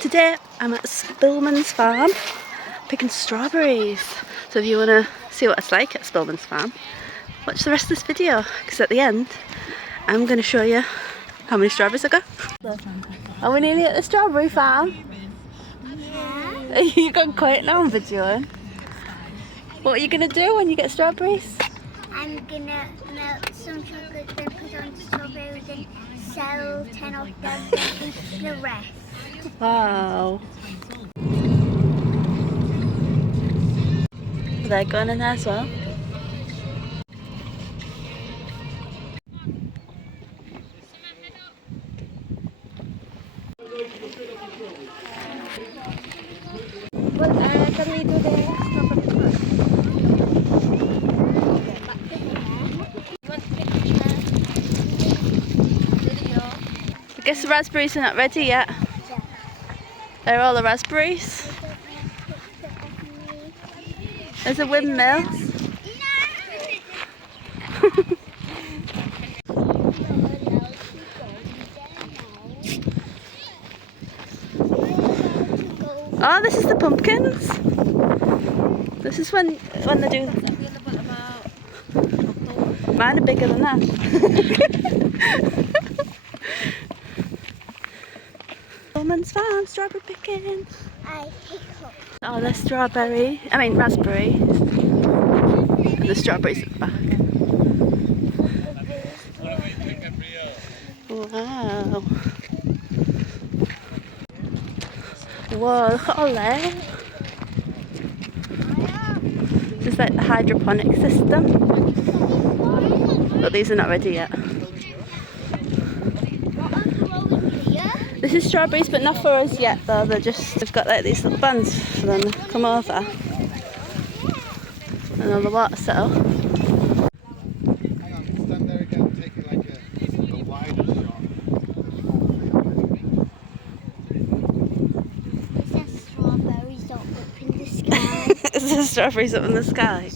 Today I'm at Spilmans Farm picking strawberries. So if you want to see what it's like at Spilmans Farm, watch the rest of this video, because at the end I'm going to show you how many strawberries I got. Are we nearly at the strawberry farm? Yeah. You've gone quiet now on video. What are you going to do when you get strawberries? I'm going to melt some chocolate, then put on strawberries and sell 10 of them, then eat the rest. Wow. They're going in there as well. Can we do the I guess the raspberries are not ready yet. There are all the raspberries. There's a windmill. Oh, this is the pumpkins. This is when they do. Mine are bigger than that. Spilmans Farm, strawberry picking. Oh, there's raspberry. The strawberries at the back. Wow. Whoa, look at all that. This is like the hydroponic system. But these are not ready yet. This is strawberries, but not for us yet though. They've got like these little bands for them to come over. And all the water settle. Hang on, stand there again, take it like a wider shot. It says strawberries up in the sky. It says strawberries up in the sky.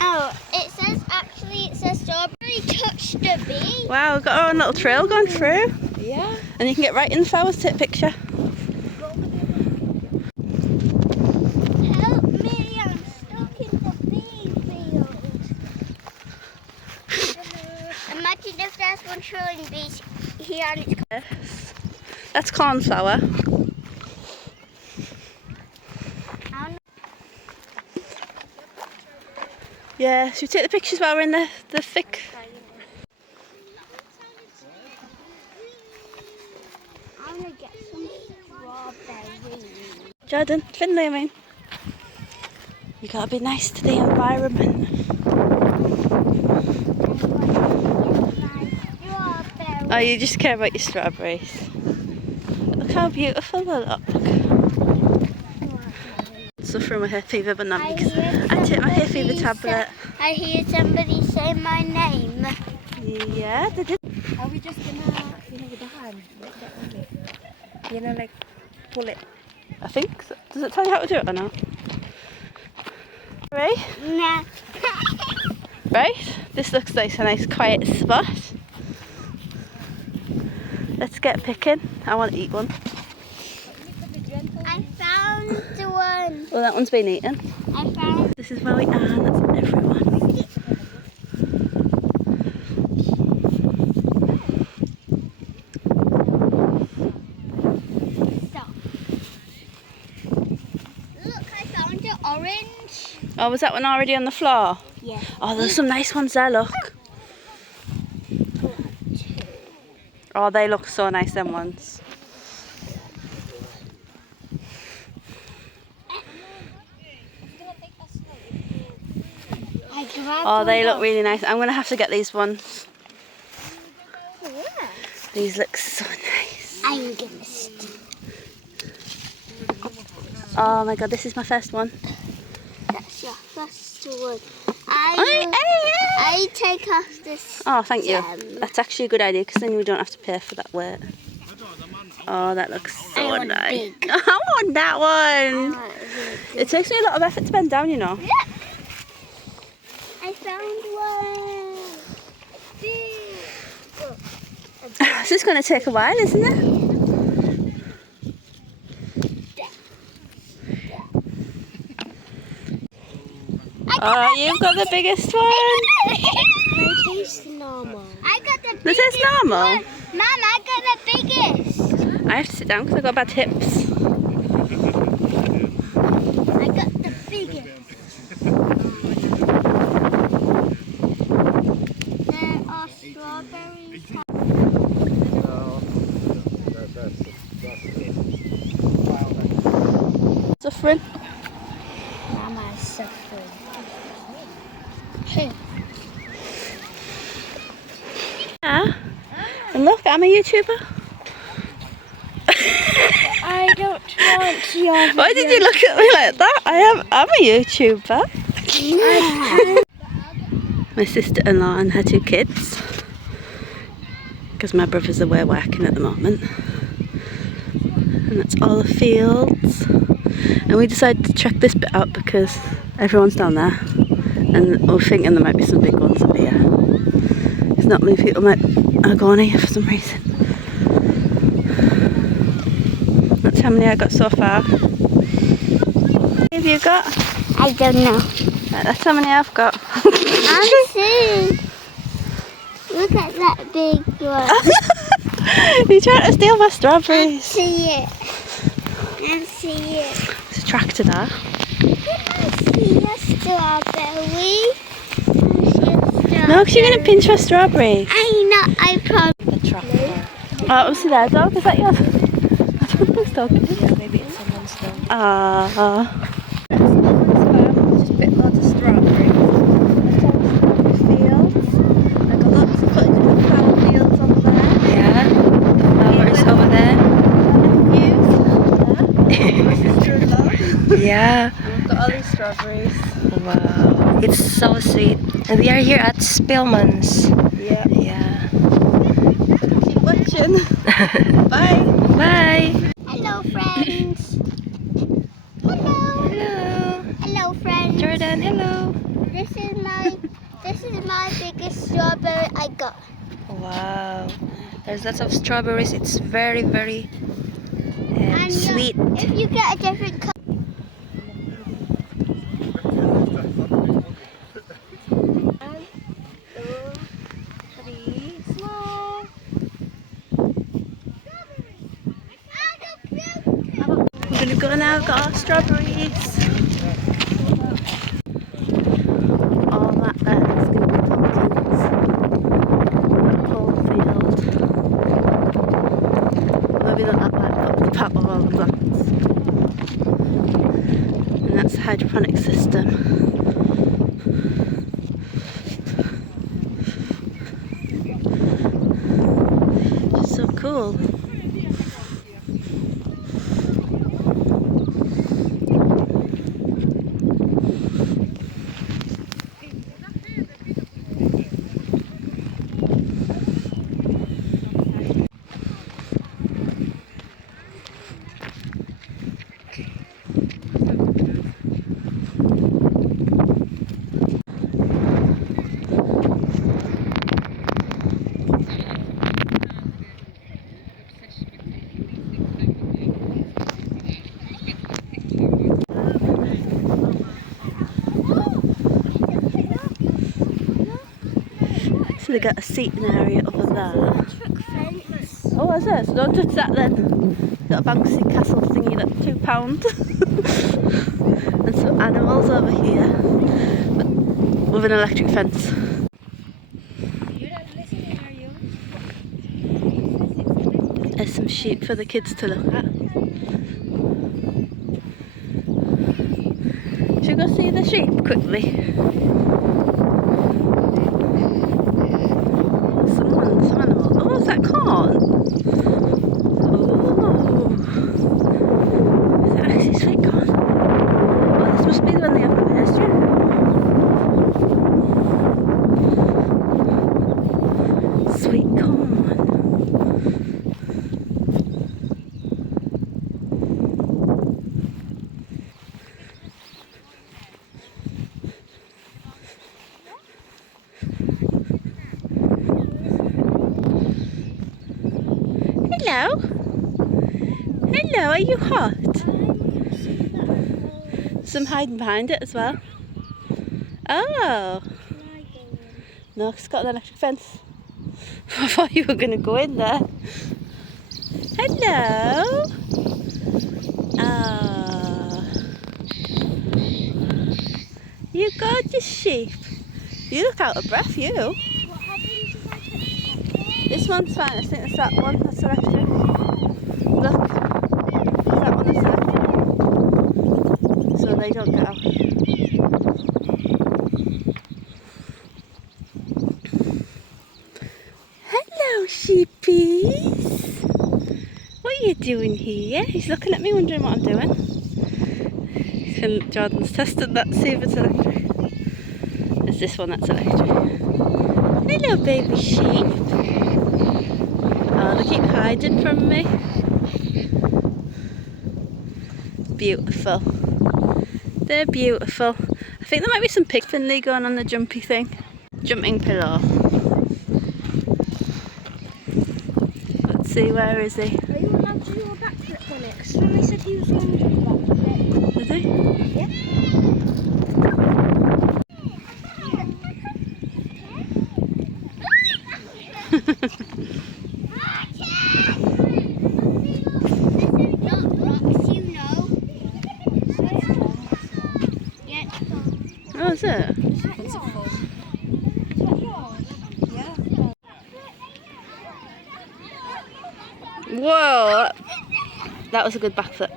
Oh, it says strawberry touched the bee. Wow, we've got our own little trail going through. Yeah. And you can get right in the flowers, take a picture. Help me, I'm stuck in the bee field. Imagine if there's one trillion bees here and it's... Yes. That's cornflower. Yeah, should we take the pictures while we're in the thick? I want to get some strawberries. Jordan, Finley, I mean. You gotta be nice to the environment. Oh, you just care about your strawberries. Look how beautiful they look. Suffering with hay fever, but not because I take my hay fever tablet. I hear somebody say my name. Yeah, they did. Are we just gonna, with the hand, like that only? Like pull it? I think so. Does it tell you how to do it or not? Right? Nah. Right? This looks like a nice quiet spot. Let's get picking. I want to eat one. I found one. Well, that one's been eaten. I found. This is where we are. That's everyone. Stop. Look, I found an orange. Oh, was that one already on the floor? Yeah. Oh, there's some nice ones there, look. Oh, they look so nice, them ones. Oh, they look really nice. I'm going to have to get these ones. Yeah. These look so nice. I'm gonna steal. Oh my god, this is my first one. That's your first one. I take off this. Oh, thank you. gem. That's actually a good idea, because then we don't have to pay for that weight. Oh, that looks so I want nice. big. I want that one. It takes me a lot of effort to bend down, you know. Yeah. I found one. Big. is going to take a while, isn't it? Oh, you've got the biggest one. They taste normal. I got the This biggest is normal. one. Mom, I got the biggest. I have to sit down because I've got bad hips. I got the biggest. There are strawberries. Suffering. Mama's suffering. Hey. Yeah. And look, I'm a YouTuber. I don't want your Why did you look at me like that? I'm a YouTuber. My sister-in-law and her 2 kids. Because my brother's away working at the moment. And that's all the fields. And we decided to check this bit out because everyone's down there. And we're thinking there might be some big ones up here. Because not many people are going here for some reason. That's how many I got so far. How many have you got? I don't know. Right, that's how many I've got. I'm seeing. Look at that big one. You're trying to steal my strawberries. See it. I see it. It's a tractor there. Can I see a strawberry? No, because you're going to pinch my strawberries. I know, I probably. The tractor. Oh, what's their dog? Is that yours? I don't know whose dog it is. Yeah, maybe it's someone's dog. Ah. Just a bit lots of strawberries. Fields. I got lots of footage of the flower fields over there. Yeah. Flowers over there. Yeah. And we've got all these strawberries. Wow. It's so sweet. And we are here at Spilmans. Yeah. Yeah. Keep watching. Bye. Bye. Hello, friends. Hello. Hello. Hello, friends. Jordan, hello. This is my biggest strawberry I got. Wow. There's lots of strawberries. It's very, very And sweet. If you get a different color. 1, 2, 3, small. We're going to go now, got our strawberries. All that there is going to be pumpkins. The whole field. Maybe not that bad, but the part of all the plants. And that's the hydroponic system. Just so cool. So they got a seating area over there. Oh, is it? So don't touch that then. Got a bouncy castle thingy that's £2. And some animals over here. But with an electric fence. You're not listening, are you? There's some sheep for the kids to look at. Should we go see the sheep quickly? Some animal. Oh, is that corn? Oh. Is that actually sweet corn? Oh, this must be the one they have in the pasture. Sweet corn. Hello. Hello, are you hot? Some hiding behind it as well. Oh. No, it's got an electric fence. I thought you were going to go in there. Hello. Oh. You gorgeous sheep. You look out of breath, you. What happens if I touch This one's fine. I think it's that one that's electric. Look. That one that's electric. So they don't get out. Hello, sheepies. What are you doing here? He's looking at me wondering what I'm doing. Jordan's tested that to see if it's electric. It's this one that's electric. Hello, baby sheep. Oh, they keep hiding from me. Beautiful. They're beautiful. I think there might be some pig Finley going on the jumpy thing. Jumping pillow. Let's see, where is he? Are you allowed to do a backflip on it? Because somebody said he was going to do a backflip. Is he? Yep. Oh, is it? What's it called? Yeah. Whoa! That was a good backflip.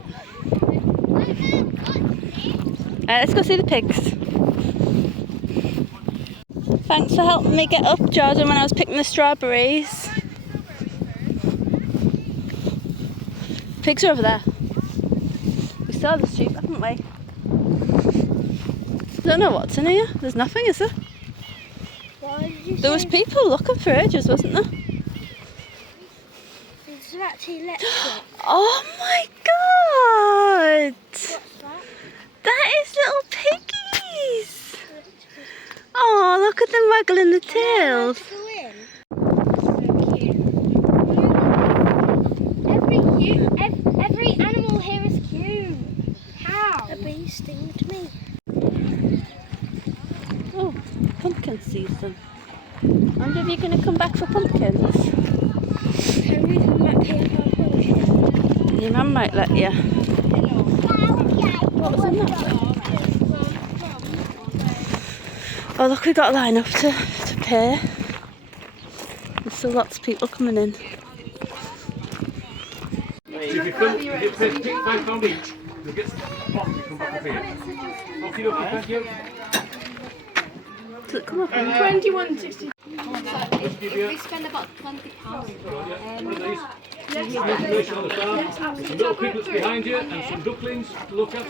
Let's go see the pigs. Thanks for helping me get up, Jordan, when I was picking the strawberries. Pigs are over there. We saw the sheep, haven't we? I don't know what's in here. There's nothing, is there? What did you There was say? people looking for ages, wasn't there? It's actually electric. Oh my god! What's that? That is little piggies! Oh, look at them waggling the tails. Go in. Every animal here is cute. How? A bee stinged me. Oh, pumpkin season. I wonder if you're going to come back for pumpkins. Can we come back here for a pumpkin? Your mum might let you. What was in that? Oh look, we got a line up to pay. There's still lots of people coming in. If you fill, you get paid £5 each, you'll get some off and you come back up here. Okay, thank you. Does it come up? 21.60. Just give you We spend about £20. one of these. Information on the farm, some little piglets behind you and some ducklings to look at.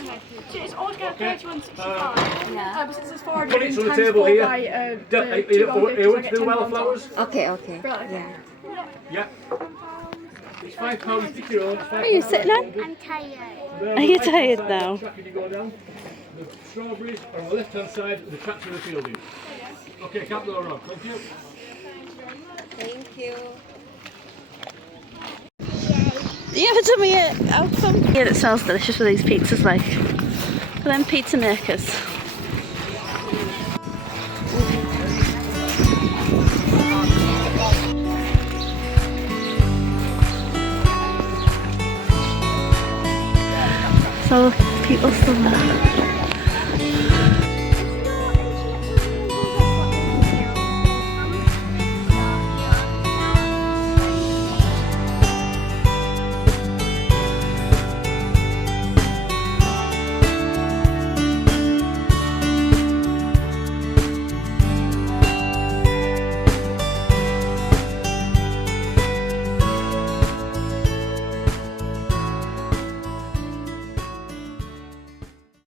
It's always got Okay. 31.65. But since it's forward, Put it on the table here. By, You want to do wildflowers? Okay, okay. Right. Yeah. Yeah. It's £5, stick your own. What are you sitting on? I'm tired. Are you tired now? The go down. The strawberries are on the left hand side of the tractor and the fielding. Okay, can't go wrong. Thank you. Thank you. Do you ever tell me an outcome? Yeah, that smells delicious with these pizzas, like for them pizza makers. So people still there.